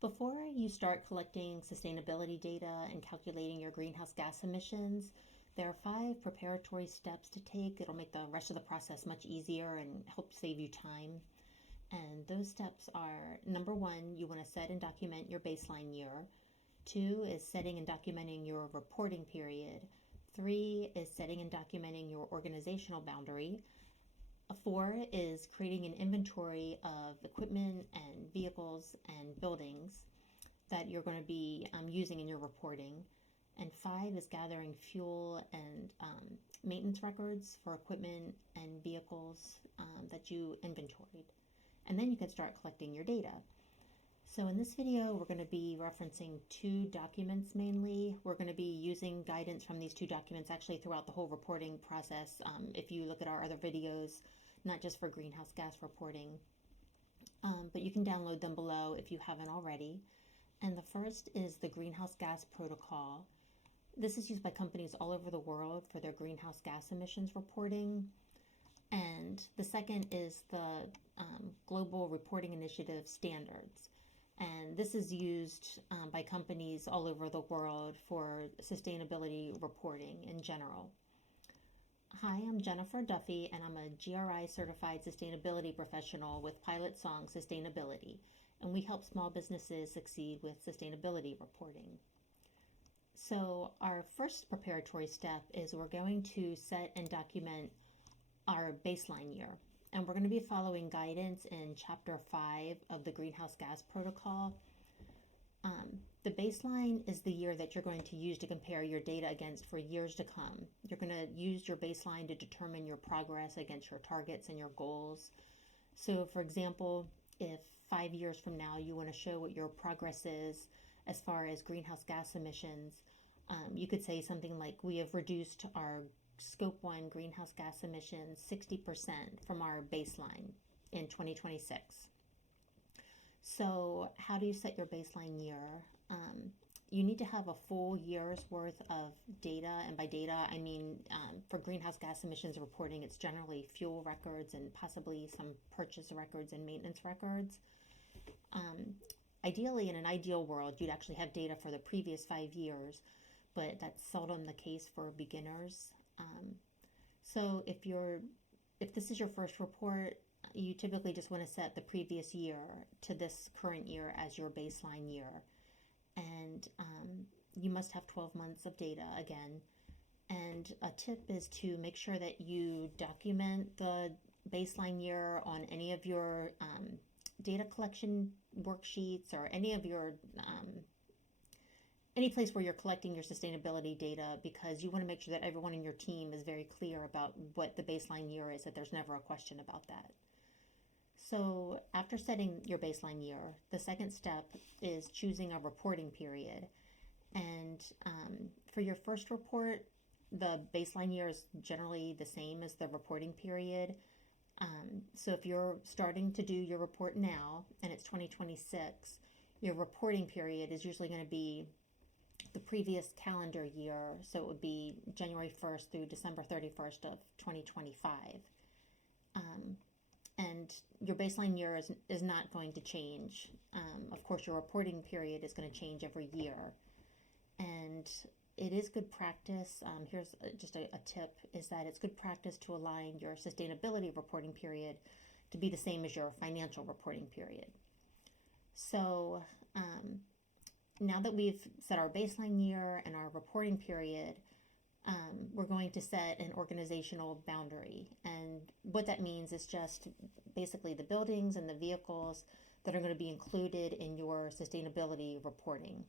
Before you start collecting sustainability data and calculating your greenhouse gas emissions, there are 5 preparatory steps to take. It'll make the rest of the process much easier and help save you time. And those steps are: number 1, you want to set and document your baseline year. 2 is setting and documenting your reporting period. 3 is setting and documenting your organizational boundary. 4 is creating an inventory of equipment and vehicles and buildings that you're going to be using in your reporting. And 5 is gathering fuel and maintenance records for equipment and vehicles that you inventoried. And then you can start collecting your data. So in this video, we're going to be referencing 2 documents mainly. We're going to be using guidance from these 2 documents actually throughout the whole reporting process. If you look at our other videos, not just for greenhouse gas reporting, but you can download them below if you haven't already. And the first is the Greenhouse Gas Protocol. This is used by companies all over the world for their greenhouse gas emissions reporting. And the second is the Global Reporting Initiative Standards. And this is used by companies all over the world for sustainability reporting in general. Hi, I'm Jennifer Duffy, and I'm a GRI certified sustainability professional with Pilot Song Sustainability, and we help small businesses succeed with sustainability reporting. So our first preparatory step is we're going to set and document our baseline year, and we're going to be following guidance in Chapter 5 of the Greenhouse Gas Protocol. The baseline is the year that you're going to use to compare your data against for years to come. You're going to use your baseline to determine your progress against your targets and your goals. So for example, if 5 years from now you want to show what your progress is as far as greenhouse gas emissions, you could say something like, we have reduced our Scope 1 greenhouse gas emissions 60% from our baseline in 2026. So how do you set your baseline year? You need to have a full year's worth of data, and by data I mean for greenhouse gas emissions reporting, it's generally fuel records and possibly some purchase records and maintenance records. Ideally, in an ideal world, you'd actually have data for the previous 5 years, but that's seldom the case for beginners. So if this is your first report, you typically just want to set the previous year to this current year as your baseline year. And you must have 12 months of data again. And a tip is to make sure that you document the baseline year on any of your data collection worksheets or any of your any place where you're collecting your sustainability data, because you want to make sure that everyone in your team is very clear about what the baseline year is, that there's never a question about that. So after setting your baseline year, the second step is choosing a reporting period. And for your first report, the baseline year is generally the same as the reporting period. So if you're starting to do your report now and it's 2026, your reporting period is usually going to be the previous calendar year. So it would be January 1st through December 31st of 2025. And your baseline year is not going to change. Of course, your reporting period is going to change every year. And it is good practice. Here's just a tip, is that it's good practice to align your sustainability reporting period to be the same as your financial reporting period. So now that we've set our baseline year and our reporting period, we're going to set an organizational boundary. And what that means is just basically the buildings and the vehicles that are going to be included in your sustainability reporting.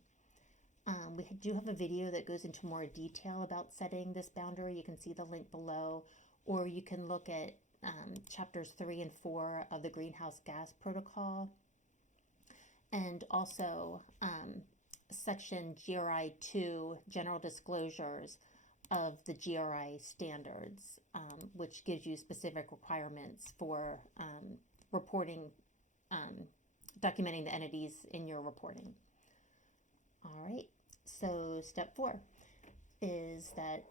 We do have a video that goes into more detail about setting this boundary. You can see the link below, or you can look at chapters 3 and 4 of the Greenhouse Gas Protocol, and also section GRI 2, General Disclosures of the GRI Standards, which gives you specific requirements for reporting, documenting the entities in your reporting. All right, so step 4 is that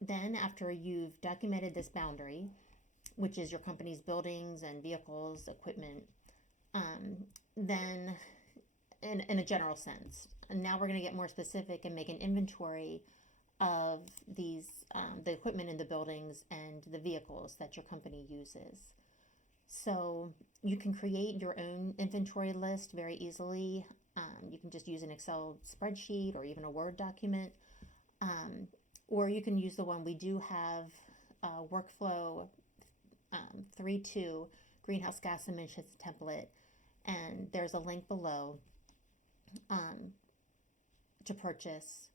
then after you've documented this boundary, which is your company's buildings and vehicles, equipment, then in a general sense. And now we're going to get more specific and make an inventory of these the equipment in the buildings and the vehicles that your company uses. So you can create your own inventory list very easily. You can just use an Excel spreadsheet or even a Word document, or you can use the one we do have, workflow 3.2 greenhouse gas emissions template, and there's a link below to purchase.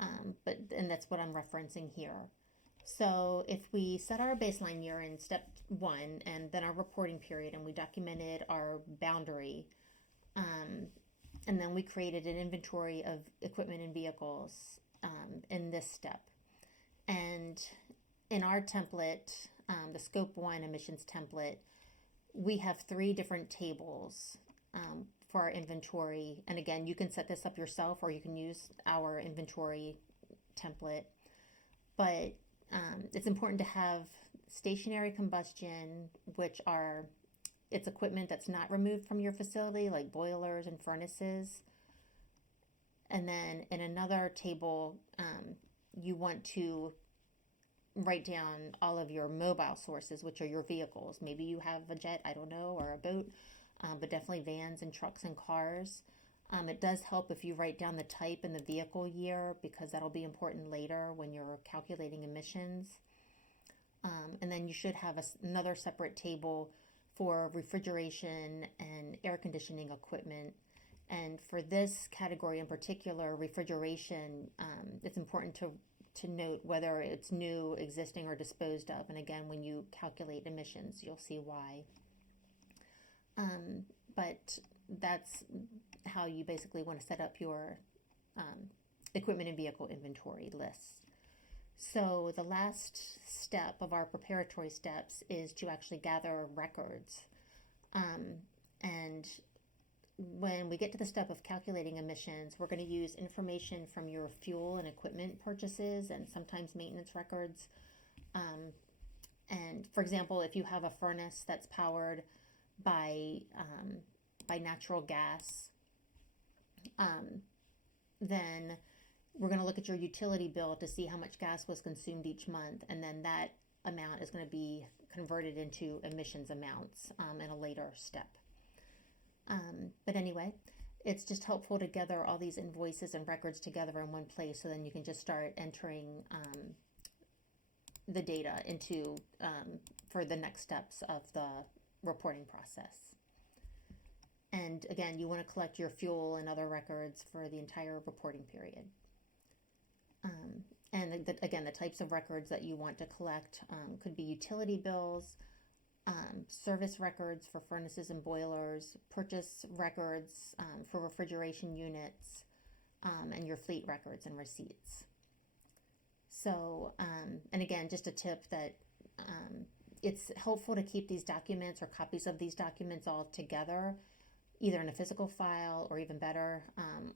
And that's what I'm referencing here. So if we set our baseline year in step 1 and then our reporting period, and we documented our boundary, and then we created an inventory of equipment and vehicles in this step. And in our template, the scope 1 emissions template, we have 3 different tables for our inventory. And again, you can set this up yourself or you can use our inventory template. But it's important to have stationary combustion, which are it's equipment that's not removed from your facility, like boilers and furnaces. And then in another table, you want to write down all of your mobile sources, which are your vehicles. Maybe you have a jet, I don't know, or a boat, but definitely vans and trucks and cars. It does help if you write down the type and the vehicle year, because that'll be important later when you're calculating emissions. And then you should have another separate table for refrigeration and air conditioning equipment. And for this category in particular, refrigeration, it's important to note whether it's new, existing, or disposed of. And again, when you calculate emissions, you'll see why. But that's how you basically want to set up your equipment and vehicle inventory lists. So the last step of our preparatory steps is to actually gather records. And when we get to the step of calculating emissions, we're going to use information from your fuel and equipment purchases and sometimes maintenance records. And for example, if you have a furnace that's powered by natural gas, then we're going to look at your utility bill to see how much gas was consumed each month, and then that amount is going to be converted into emissions amounts in a later step. But anyway, it's just helpful to gather all these invoices and records together in one place, so then you can just start entering the data into for the next steps of the reporting process. And again, you want to collect your fuel and other records for the entire reporting period. And again, the types of records that you want to collect could be utility bills, service records for furnaces and boilers, purchase records for refrigeration units, and your fleet records and receipts. So, and again, just a tip that it's helpful to keep these documents or copies of these documents all together, either in a physical file or even better,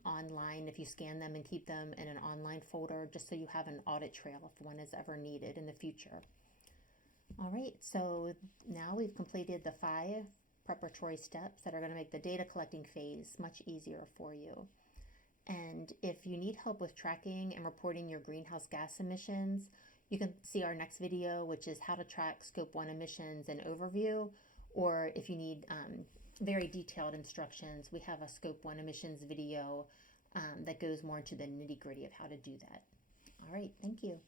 online if you scan them and keep them in an online folder, just so you have an audit trail if one is ever needed in the future. All right, so now we've completed the 5 preparatory steps that are going to make the data collecting phase much easier for you. And if you need help with tracking and reporting your greenhouse gas emissions, you can see our next video, which is how to track Scope 1 emissions and overview, or if you need very detailed instructions, we have a Scope 1 emissions video that goes more into the nitty-gritty of how to do that. All right, thank you.